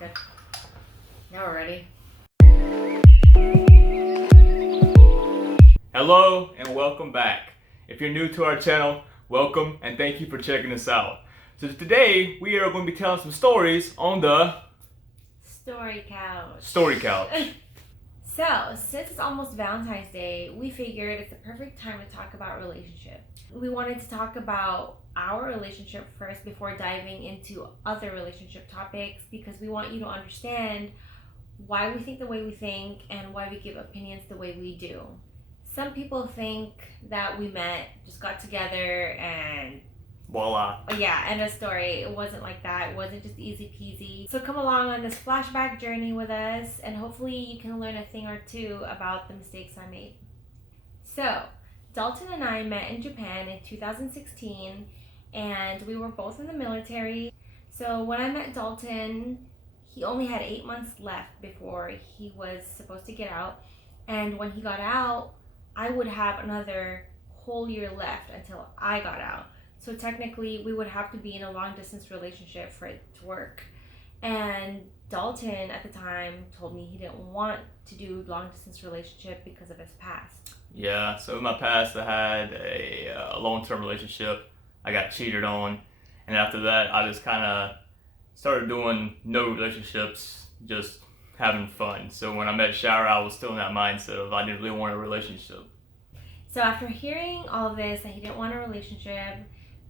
That's good. Now we're ready. Hello and welcome back. If you're new to our channel, welcome and thank you for checking us out. So today we are going to be telling some stories on the Story couch. Story Couch. So, since it's almost Valentine's Day, we figured it's the perfect time to talk about relationship. We wanted to talk about our relationship first before diving into other relationship topics because we want you to understand why we think the way we think and why we give opinions the way we do. Some people think that we met, just got together, and Voila. yeah, end of story. It wasn't like that. It wasn't just easy peasy. So come along on this flashback journey with us, and hopefully you can learn a thing or two about the mistakes I made. So, Dalton and I met in Japan in 2016, and we were both in the military. So when I met Dalton, he only had 8 months left before he was supposed to get out. And when he got out, I would have another whole year left until I got out. So technically, we would have to be in a long distance relationship for it to work. And Dalton at the time told me he didn't want to do long distance relationship because of his past. Yeah, so in my past I had a long-term relationship. I got cheated on, and after that I just kind of started doing no relationships, just having fun. So when I met Shara, I was still in that mindset of I didn't really want a relationship. So after hearing all of this, that he didn't want a relationship,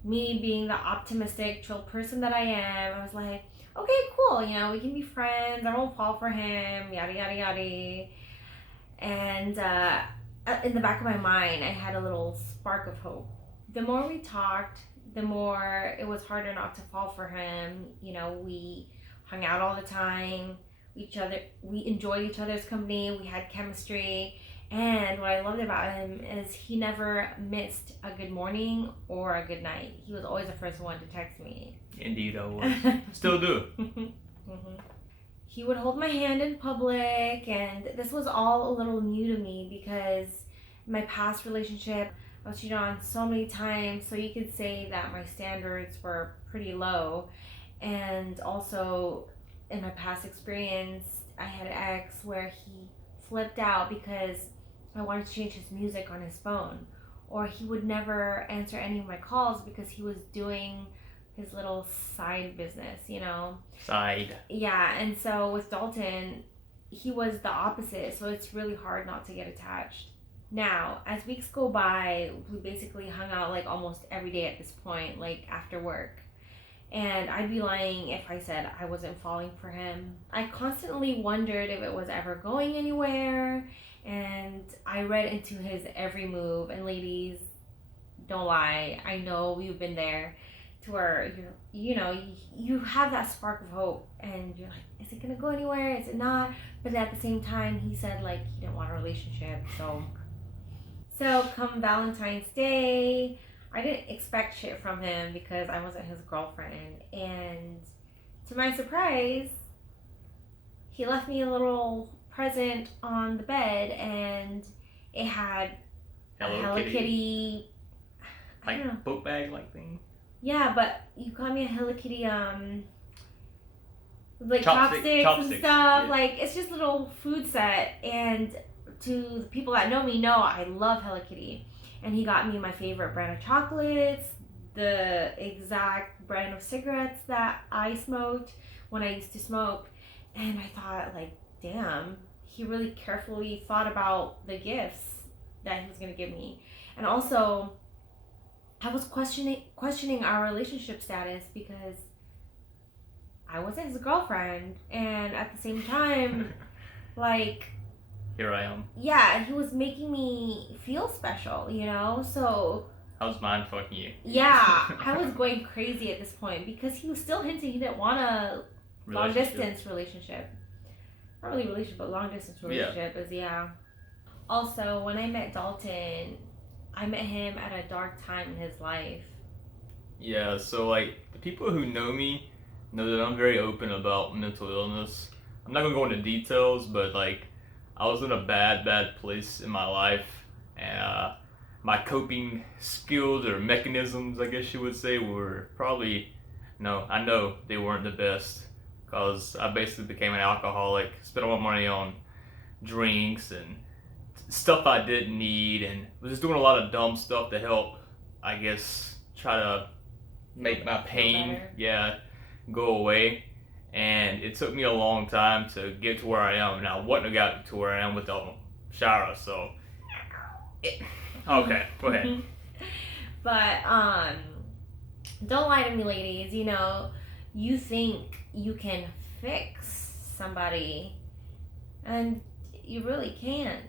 me being the optimistic, chill person that I am, I was like, okay, cool, we can be friends. I won't fall for him, yada, yada, yada. And in the back of my mind, I had a little spark of hope. The more we talked, the more it was harder not to fall for him. We hung out all the time. We enjoyed each other's company. We had chemistry. And what I loved about him is he never missed a good morning or a good night. He was always the first one to text me. Indeed, I was. Still do. He would hold my hand in public, and this was all a little new to me because my past relationship, I was cheated on so many times, so you could say that my standards were pretty low. And also, in my past experience, I had an ex where he flipped out because I wanted to change his music on his phone, or he would never answer any of my calls because he was doing his little side business, Side. Yeah, and so with Dalton, he was the opposite, so it's really hard not to get attached. Now, as weeks go by, we basically hung out like almost every day at this point, like after work. And I'd be lying if I said I wasn't falling for him. I constantly wondered if it was ever going anywhere, and I read into his every move. And ladies, don't lie, I know you've been there, to where you have that spark of hope, and you're like, is it gonna go anywhere? Is it not? But at the same time, he said like he didn't want a relationship. So come Valentine's Day, I didn't expect shit from him because I wasn't his girlfriend. And to my surprise, he left me a little present on the bed, and it had a Hello Kitty. I don't know. Book bag like thing. Yeah, but you got me a Hello Kitty, like chopsticks and stuff. Yeah. Like, it's just a little food set. And to the people that know me know I love Hello Kitty. And he got me my favorite brand of chocolates, the exact brand of cigarettes that I smoked when I used to smoke. And I thought, like, damn, he really carefully thought about the gifts that he was going to give me. And also, I was questioning our relationship status because I wasn't his girlfriend. And at the same time, like, here I am. Yeah, he was making me feel special, so I was mind fucking you. Yeah, I was going crazy at this point because he was still hinting he didn't want a long distance relationship. Not really relationship, but long distance relationship is, yeah. Also, when I met Dalton, I met him at a dark time in his life. Yeah, so like the people who know me know that I'm very open about mental illness. I'm not gonna go into details, but like I was in a bad place in my life, and my coping skills or mechanisms, I guess you would say, were probably, no, I know they weren't the best. because I basically became an alcoholic, spent all my money on drinks and stuff I didn't need, and was just doing a lot of dumb stuff to help, I guess, try to make my pain, go away. And it took me a long time to get to where I am, and I wouldn't have got to where I am without Shara. So, okay, go ahead. But don't lie to me, ladies. You know, you think you can fix somebody, and you really can't.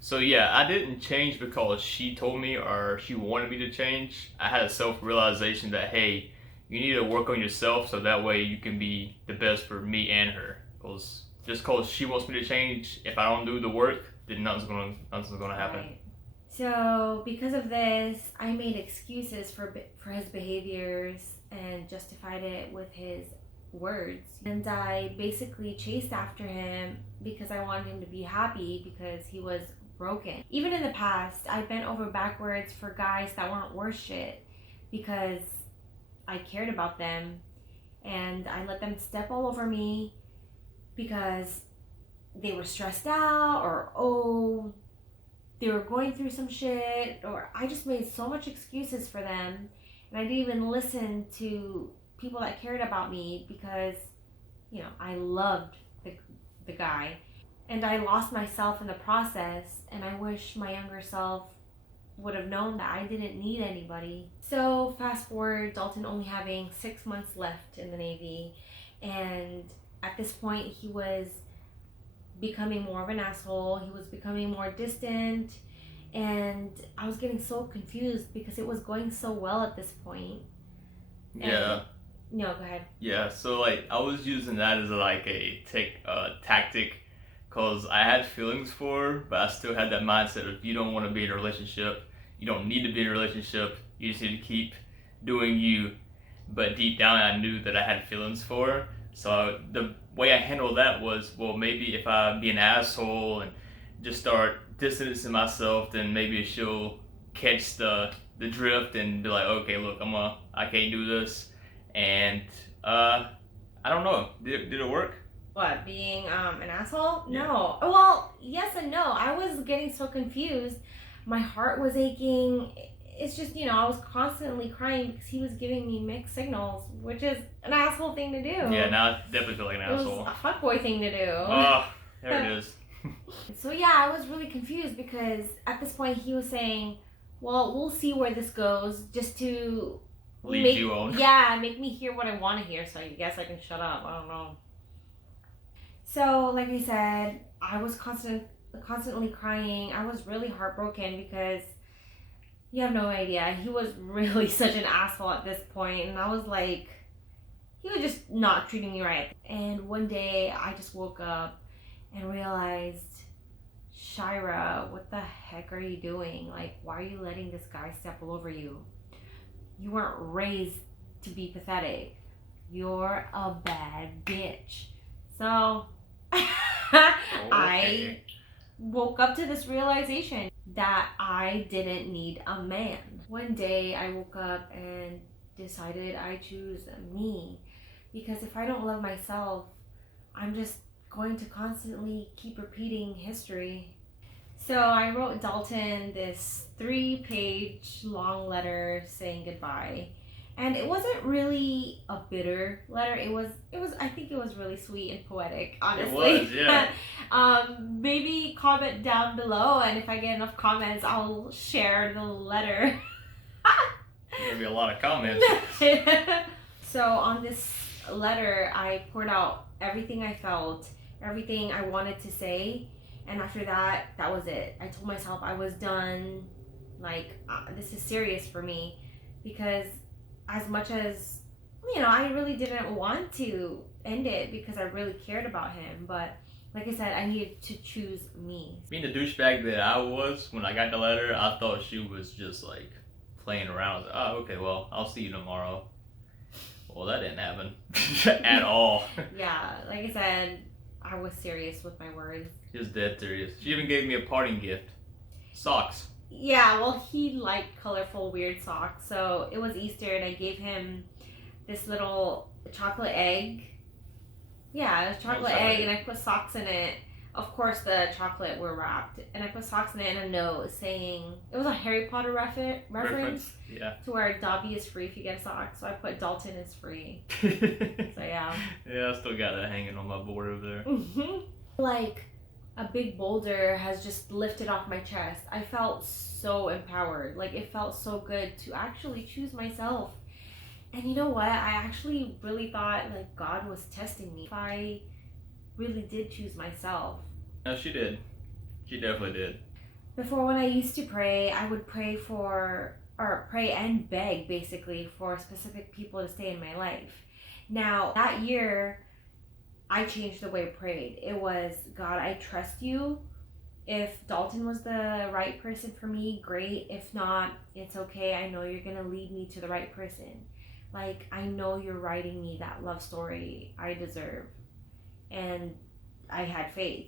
So yeah, I didn't change because she told me or she wanted me to change. I had a self-realization that, hey, you need to work on yourself so that way you can be the best for me and her. Because just because she wants me to change, if I don't do the work, then nothing's gonna happen. Right. So because of this, I made excuses for his behaviors and justified it with his words. And I basically chased after him because I wanted him to be happy because he was broken. Even in the past, I bent over backwards for guys that weren't worth shit because I cared about them, and I let them step all over me because they were stressed out, or they were going through some shit, or I just made so much excuses for them, and I didn't even listen to people that cared about me because, you know, I loved the guy. And I lost myself in the process, and I wish my younger self would have known that I didn't need anybody. So fast forward, Dalton only having 6 months left in the Navy, and at this point he was becoming more of an asshole. He was becoming more distant, and I was getting so confused because it was going so well at this point. Yeah. No, go ahead. Yeah, so like I was using that as like a tactic because I had feelings for her, but I still had that mindset of you don't want to be in a relationship, you don't need to be in a relationship, you just need to keep doing you. But deep down I knew that I had feelings for her. So the way I handled that was, well, maybe if I be an asshole and just start distancing myself, then maybe she'll catch the drift and be like, okay, look, I can't do this. And I don't know, did it work? What, being an asshole? Yeah. No. Well, yes and no. I was getting so confused. My heart was aching. It's just, you know, I was constantly crying because he was giving me mixed signals, which is an asshole thing to do. Yeah, now I definitely feel like an asshole. It was a fuckboy thing to do. Oh, there it is. So yeah, I was really confused because at this point he was saying, well, we'll see where this goes, just to lead you on. Yeah, make me hear what I want to hear, so I guess I can shut up. I don't know. So, like I said, I was constantly crying. I was really heartbroken because you have no idea. He was really such an asshole at this point, and I was like, he was just not treating me right. And one day, I just woke up and realized, Shira, what the heck are you doing? Like, why are you letting this guy step all over you? You weren't raised to be pathetic. You're a bad bitch. So I woke up to this realization that I didn't need a man. One day I woke up and decided I choose me, because if I don't love myself, I'm just going to constantly keep repeating history. So I wrote Dalton this 3-page long letter saying goodbye. And it wasn't really a bitter letter. It was I think it was really sweet and poetic, honestly. It was, yeah. Maybe comment down below, and if I get enough comments, I'll share the letter. There'll be a lot of comments. So on this letter, I poured out everything I felt, everything I wanted to say, and after that, that was it. I told myself I was done. Like, this is serious for me, because as much as, you know, I really didn't want to end it because I really cared about him, but like I said, I needed to choose me. Being the douchebag that I was when I got the letter, I thought she was just like playing around. I was like, oh, okay, well, I'll see you tomorrow. Well, that didn't happen at all. Yeah, like I said, I was serious with my words. Just dead serious. She even gave me a parting gift. Socks. Yeah, well, he liked colorful, weird socks. So it was Easter, and I gave him this little chocolate egg. Yeah, it was chocolate sound egg, like and I put socks in it. Of course, the chocolate were wrapped, and I put socks in it and a note saying it was a Harry Potter reference Yeah. to where Dobby is free if you get socks. So I put Dalton is free. So yeah. Yeah, I still got that hanging on my board over there. Like a big boulder has just lifted off my chest. I felt so empowered. Like it felt so good to actually choose myself. And you know what? I actually really thought like God was testing me. If I really did choose myself. No, she did. She definitely did. Before, when I used to pray, I would pray for, or pray and beg basically for specific people to stay in my life. Now, that year, I changed the way I prayed. It was, God, I trust you. If Dalton was the right person for me, great. If not, it's okay. I know you're going to lead me to the right person. Like, I know you're writing me that love story I deserve. And I had faith.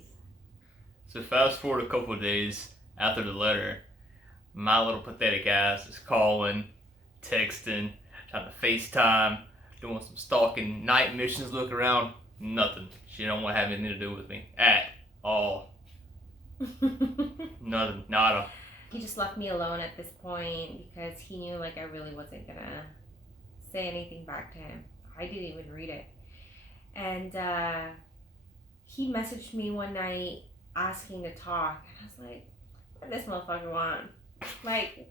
So fast forward a couple of days after the letter, my little pathetic ass is calling, texting, trying to FaceTime, doing some stalking night missions, look around, nothing. She don't want to have anything to do with me at all. Nothing, nada. He just left me alone at this point because he knew like I really wasn't gonna say anything back to him. I didn't even read it. And he messaged me one night asking to talk. And I was like, what does this motherfucker want? Like,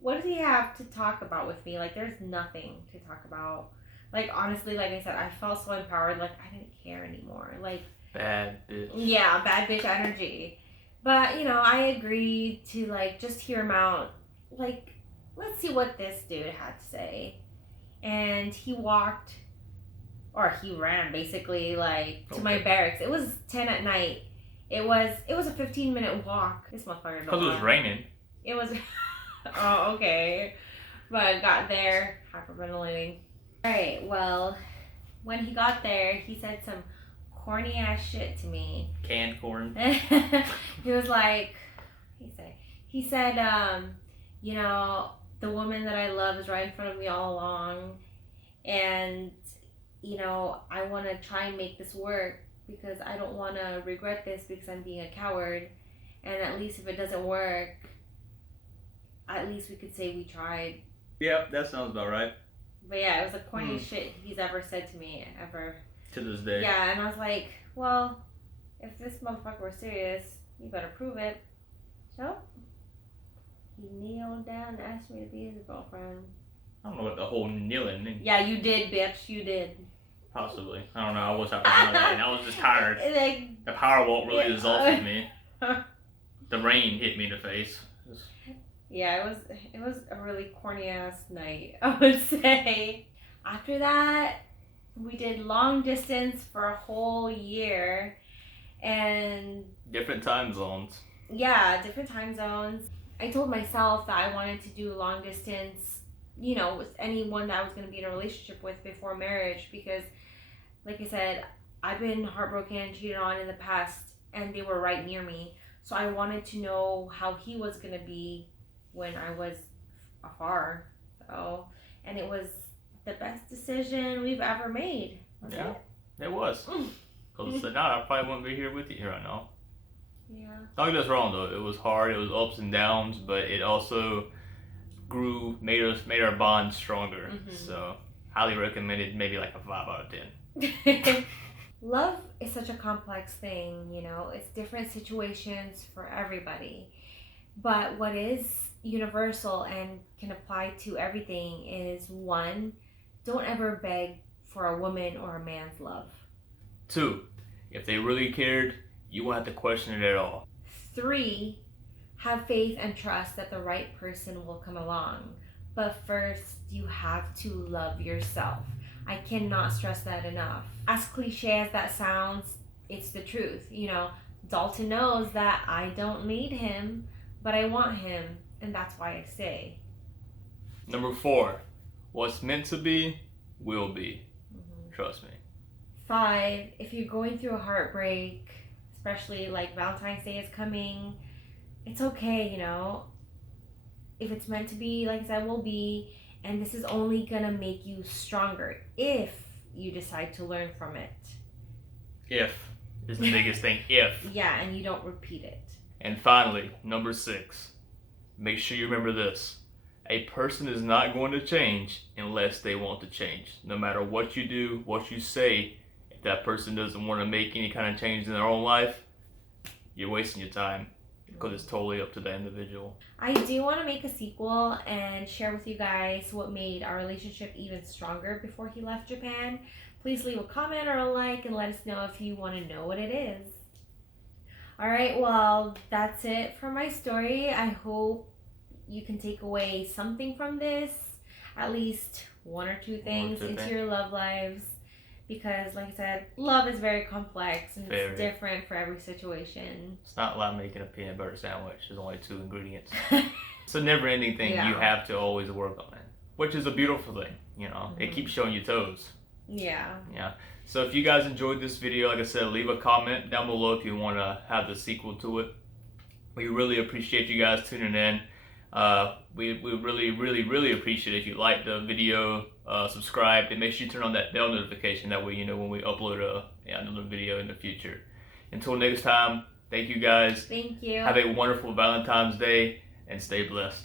what does he have to talk about with me? Like, there's nothing to talk about. Like, honestly, like I said, I felt so empowered. Like, I didn't care anymore. Like, Bad bitch. yeah, bad bitch energy. But, you know, I agreed to, like, just hear him out. Like, let's see what this dude had to say. And he walked, or he ran, basically, like, to my barracks. It was 10 at night. It was a 15-minute walk. This motherfucker. Because it was raining. It was, oh, okay. But I got there, hyperventilating. Alright, well, when he got there, he said some corny ass shit to me. Canned corn. He was like, he said, you know, the woman that I love is right in front of me all along, and you know, I want to try and make this work because I don't want to regret this because I'm being a coward, and at least if it doesn't work, at least we could say we tried. Yep, that sounds about right. But yeah, it was the corniest shit he's ever said to me, ever. To this day. Yeah, and I was like, well, if this motherfucker were serious, you better prove it. So, he kneeled down and asked me to be his girlfriend. I don't know what the whole kneeling means. Yeah, you did, bitch. You did. Possibly. I don't know. I was hyperventilating. I was just tired. Like, The power walk really exhausted me. The rain hit me in the face. Yeah, it was a really corny ass night, I would say. After that, we did long distance for a whole year, and different time zones. Yeah, different time zones. I told myself that I wanted to do long distance, you know, with anyone that I was going to be in a relationship with before marriage, because like I said, I've been heartbroken and cheated on in the past, and they were right near me. So I wanted to know how he was going to be when I was afar. So, and it was the best decision we've ever made. Yeah, it was. Because now I probably wouldn't be here with you right now. Yeah. Don't get us wrong though. It was hard. It was ups and downs, but it also grew, made our bond stronger. Mm-hmm. So highly recommended. Maybe like a 5 out of 10. Love is such a complex thing, you know. It's different situations for everybody. But what is universal and can apply to everything is, 1, don't ever beg for a woman or a man's love. 2, if they really cared, you won't have to question it at all. 3, have faith and trust that the right person will come along. But first, you have to love yourself. I cannot stress that enough. As cliche as that sounds, it's the truth. You know, Dalton knows that I don't need him, but I want him, and that's why I stay. Number 4, what's meant to be, will be. Mm-hmm. Trust me. 5, if you're going through a heartbreak, especially like Valentine's Day is coming, it's okay, you know. If it's meant to be, like I said, will be, and this is only gonna make you stronger if you decide to learn from it. If is the biggest thing. If. Yeah, and you don't repeat it. And finally, number 6. Make sure you remember this. A person is not going to change unless they want to change. No matter what you do, what you say, if that person doesn't want to make any kind of change in their own life, you're wasting your time because it's totally up to the individual. I do want to make a sequel and share with you guys what made our relationship even stronger before he left Japan. Please leave a comment or a like and let us know if you want to know what it is. Alright, well, that's it for my story. I hope you can take away something from this, at least one or two things into your love lives. Because, like I said, love is very complex and it's different for every situation. It's not like making a peanut butter sandwich. There's only 2 ingredients. It's a never-ending thing. Yeah. You have to always work on it, which is a beautiful thing. You know, Mm-hmm. It keeps showing you toes. Yeah. Yeah. So if you guys enjoyed this video, like I said, leave a comment down below if you want to have the sequel to it. We really appreciate you guys tuning in. We really appreciate it if you like the video, subscribe, and make sure you turn on that bell notification. That way you know when we upload another video in the future. Until next time, thank you guys. Thank you. Have a wonderful Valentine's Day and stay blessed.